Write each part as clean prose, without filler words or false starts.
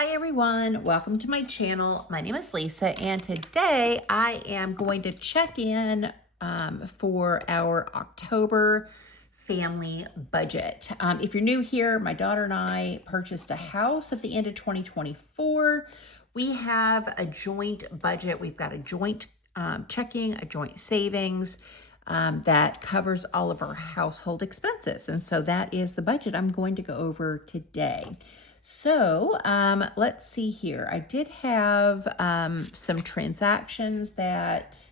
Hi everyone, welcome to my channel. My name is Lisa and today I am going to check in for our October family budget. If you're new here, my daughter and I purchased a house at the end of 2024. We have a joint budget. We've got a joint checking, a joint savings that covers all of our household expenses. And so that is the budget I'm going to go over today. So let's see here. I did have some transactions that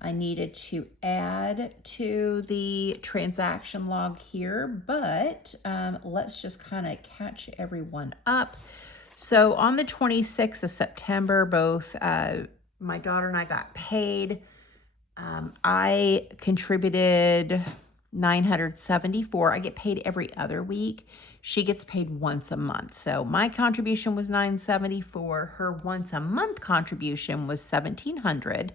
I needed to add to the transaction log here, but let's just kind of catch everyone up. So on the 26th of September, both my daughter and I got paid. I contributed $974. I get paid every other week. She gets paid once a month. So my contribution was $974. Her once a month contribution was $1,700.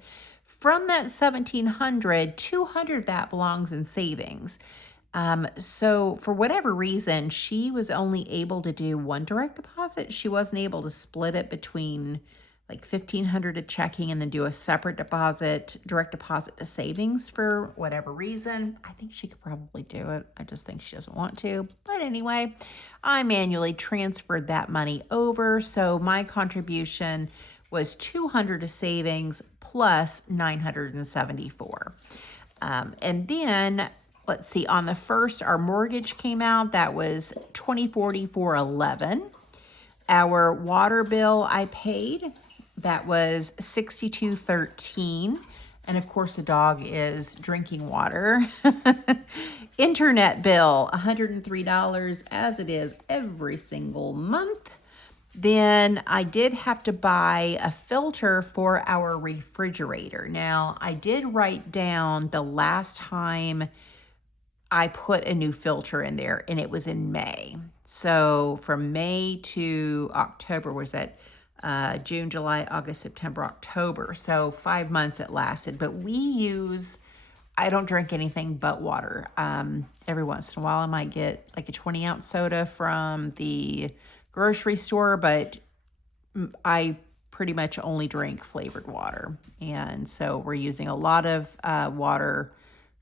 From that $1,700, $200 of that belongs in savings. So for whatever reason, she was only able to do one direct deposit. She wasn't able to split it between like $1,500 to checking and then do a separate deposit, direct deposit to savings for whatever reason. I think she could probably do it. I just think she doesn't want to. But anyway, I manually transferred that money over. So my contribution was $200 to savings plus $974. And then let's see, on the first, our mortgage came out. That was $2,040 for 11. Our water bill I paid, that was $62.13. And of course, the dog is drinking water. Internet bill, $103, as it is every single month. Then I did have to buy a filter for our refrigerator. Now, I did write down the last time I put a new filter in there, and it was in May. So from May to October was at June, July, August, September, October. So 5 months it lasted. But I don't drink anything but water. Every once in a while I might get like a 20-ounce soda from the grocery store, but I pretty much only drink flavored water. And so we're using a lot of water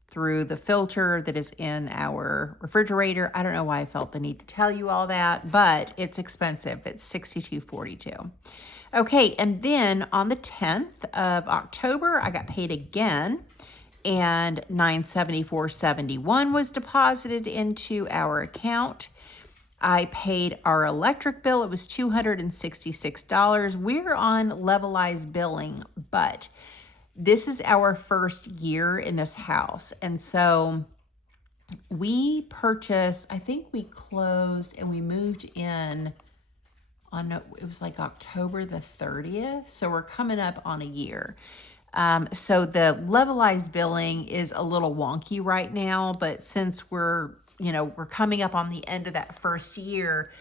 through the filter that is in our refrigerator. I don't know why I felt the need to tell you all that, but it's expensive. It's $62.42. Okay, and then on the 10th of October, I got paid again, and $974.71 was deposited into our account. I paid our electric bill. It was $266. We're on levelized billing, but this is our first year in this house. And so we purchased, I think we closed and we moved in on, it was like October the 30th. So we're coming up on a year. So the levelized billing is a little wonky right now, but since we're coming up on the end of that first year,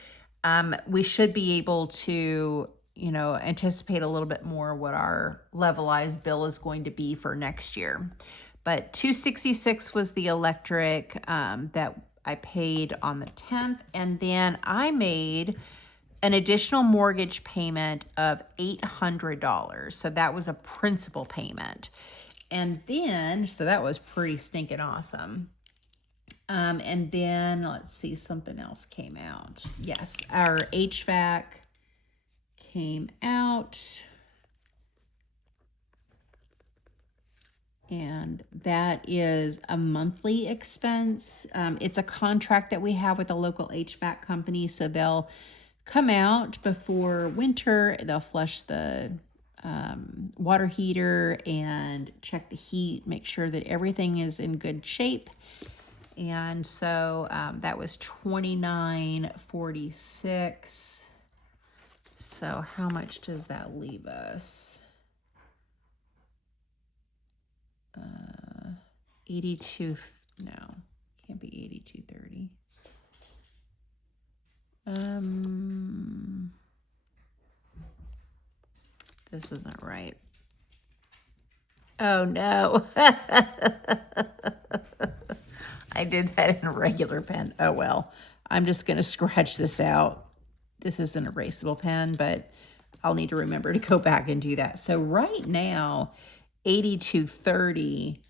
we should be able to anticipate a little bit more what our levelized bill is going to be for next year. But $266 was the electric that I paid on the 10th. And then I made an additional mortgage payment of $800. So that was a principal payment. And then, so that was pretty stinking awesome. And then let's see, something else came out. Yes, our HVAC came out, and that is a monthly expense. It's a contract that we have with a local HVAC company, so they'll come out before winter. They'll flush the water heater and check the heat, make sure that everything is in good shape. And so that was $29.46. So how much does that leave us? 82, no, can't be 82.30. This isn't right. Oh no. I did that in a regular pen. Oh well, I'm just gonna scratch this out. this is an erasable pen, but I'll need to remember to go back and do that. So right now, 8230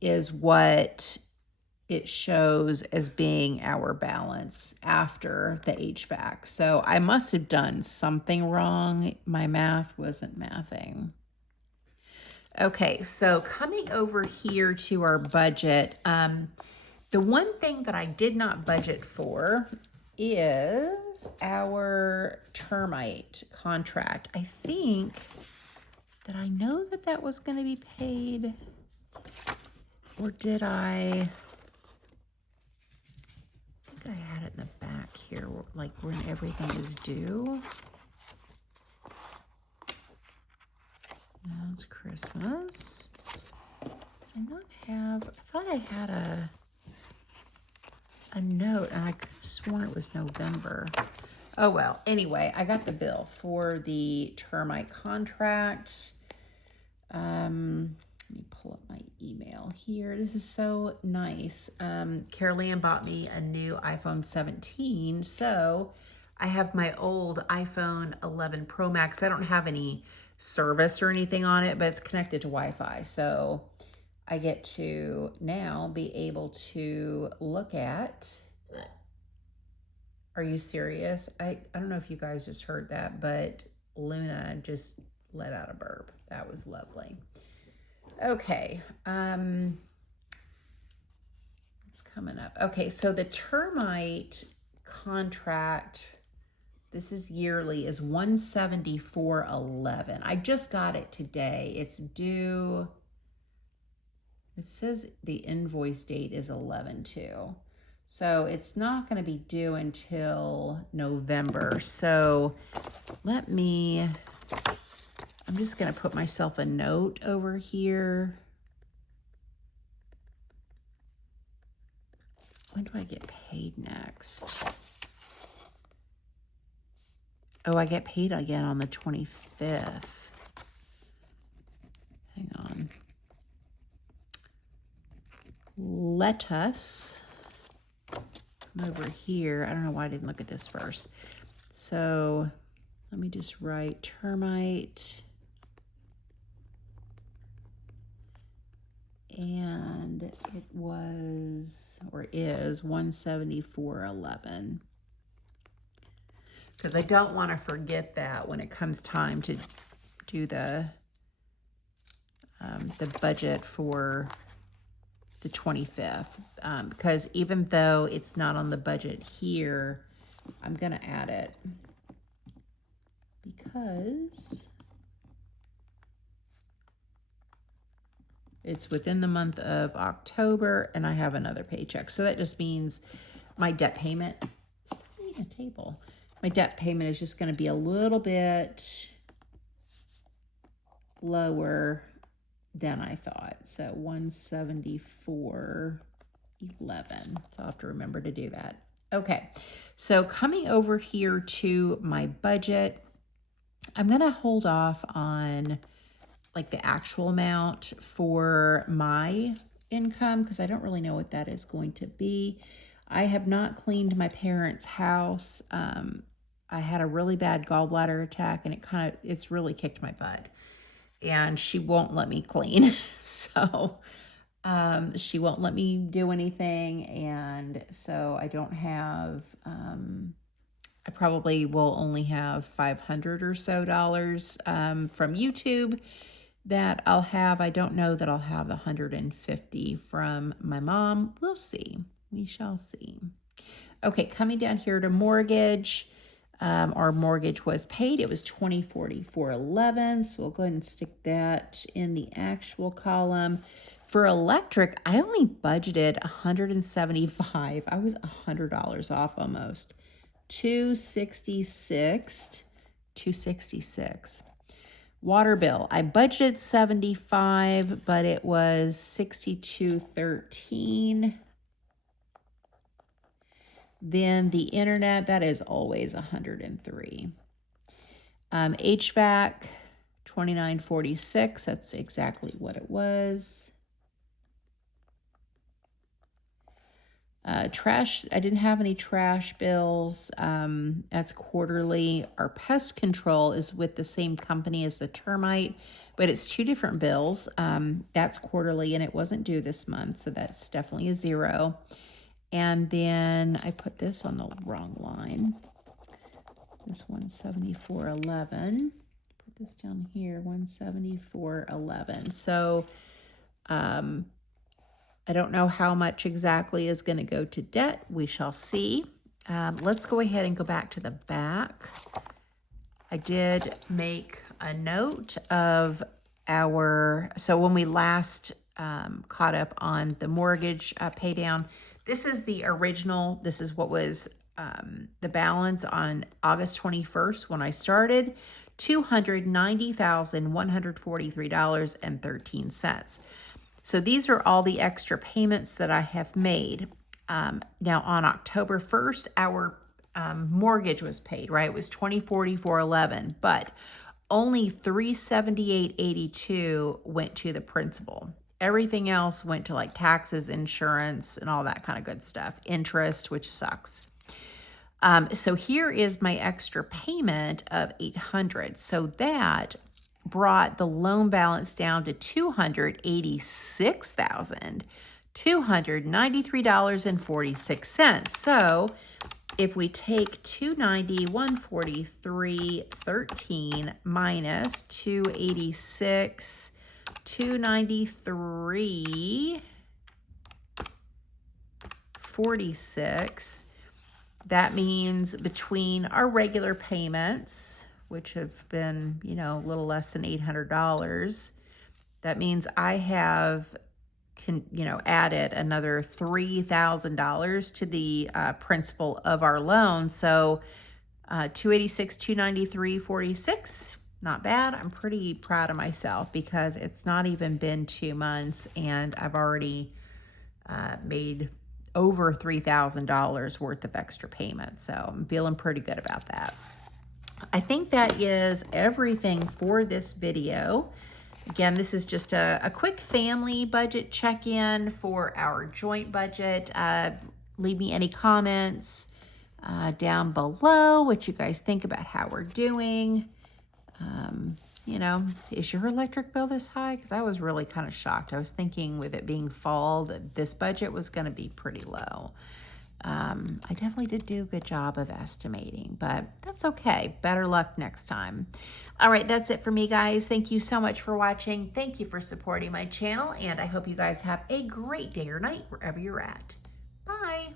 is what it shows as being our balance after the HVAC. So I must have done something wrong. My math wasn't mathing. Okay, so coming over here to our budget, the one thing that I did not budget for is our termite contract. I think that I know that that was going to be paid, or did I think I had it in the back here, like when everything is due. No, it's Christmas. Did I not have, I thought I had a note, and I could have sworn it was November. Oh well, anyway, I got the bill for the termite contract. Let me pull up my email here. This is so nice. Carol Ann bought me a new iPhone 17, so I have my old iPhone 11 Pro Max. I don't have any service or anything on it, but it's connected to Wi-Fi, so I get to now be able to look at, are you serious? I don't know if you guys just heard that, but Luna just let out a burp. That was lovely. Okay, it's coming up. Okay, so the termite contract, this is yearly, is $174.11. I just got it today. It's due, it says the invoice date is 11/2. So it's not going to be due until November. So let me, I'm just going to put myself a note over here. When do I get paid next? Oh, I get paid again on the 25th. Hang on. Let us come over here. I don't know why I didn't look at this first. So let me just write termite. And it was, or is, $174.11. Because I don't want to forget that when it comes time to do the budget for the 25th. Because even though it's not on the budget here, I'm going to add it. Because it's within the month of October, and I have another paycheck. So that just means my debt payment, a table. My debt payment is just going to be a little bit lower than I thought. So $174.11. So I'll have to remember to do that. Okay, so coming over here to my budget, I'm going to hold off on like the actual amount for my income because I don't really know what that is going to be. I have not cleaned my parents' house. I had a really bad gallbladder attack, and it's really kicked my butt. And she won't let me clean. So she won't let me do anything. And so I don't have, I probably will only have $500 or so from YouTube that I'll have. I don't know that I'll have the $150 from my mom. We'll see. We shall see. Okay, coming down here to mortgage. Our mortgage was paid. It was $20.44.11. So we'll go ahead and stick that in the actual column. For electric, I only budgeted $175. I was $100 off almost. $266. Water bill, I budgeted $75, but it was $62.13. Then the internet, that is always $103. HVAC, $29.46. That's exactly what it was. Trash, I didn't have any trash bills. That's quarterly. Our pest control is with the same company as the termite, but it's 2 different bills. That's quarterly and it wasn't due this month, so that's definitely a 0. And then I put this on the wrong line. This 174.11. Put this down here, 174.11. So, I don't know how much exactly is going to go to debt. We shall see. Let's go ahead and go back to the back. I did make a note of so when we last caught up on the mortgage pay down, this is the original. This is what was the balance on August 21st when I started, $290,143.13. So these are all the extra payments that I have made. Now on October 1st, our mortgage was paid, right? It was $2,044.11, but only $378.82 went to the principal. Everything else went to like taxes, insurance, and all that kind of good stuff. Interest, which sucks. So here is my extra payment of $800. So that brought the loan balance down to $286,293.46. So if we take 290,143.13 minus 286,293.46, that means between our regular payments, which have been, a little less than $800, that means I have, added another $3,000 to the principal of our loan. So 286, 293.46, not bad. I'm pretty proud of myself because it's not even been 2 months and I've already made over $3,000 worth of extra payments. So I'm feeling pretty good about that. I think that is everything for this video. Again, this is just a quick family budget check-in for our joint budget. Leave me any comments down below, what you guys think about how we're doing. Is your electric bill this high? Because I was really kind of shocked. I was thinking with it being fall that this budget was going to be pretty low. I definitely did do a good job of estimating, but that's okay. Better luck next time. All right, that's it for me, guys. Thank you so much for watching. Thank you for supporting my channel, and I hope you guys have a great day or night wherever you're at. Bye.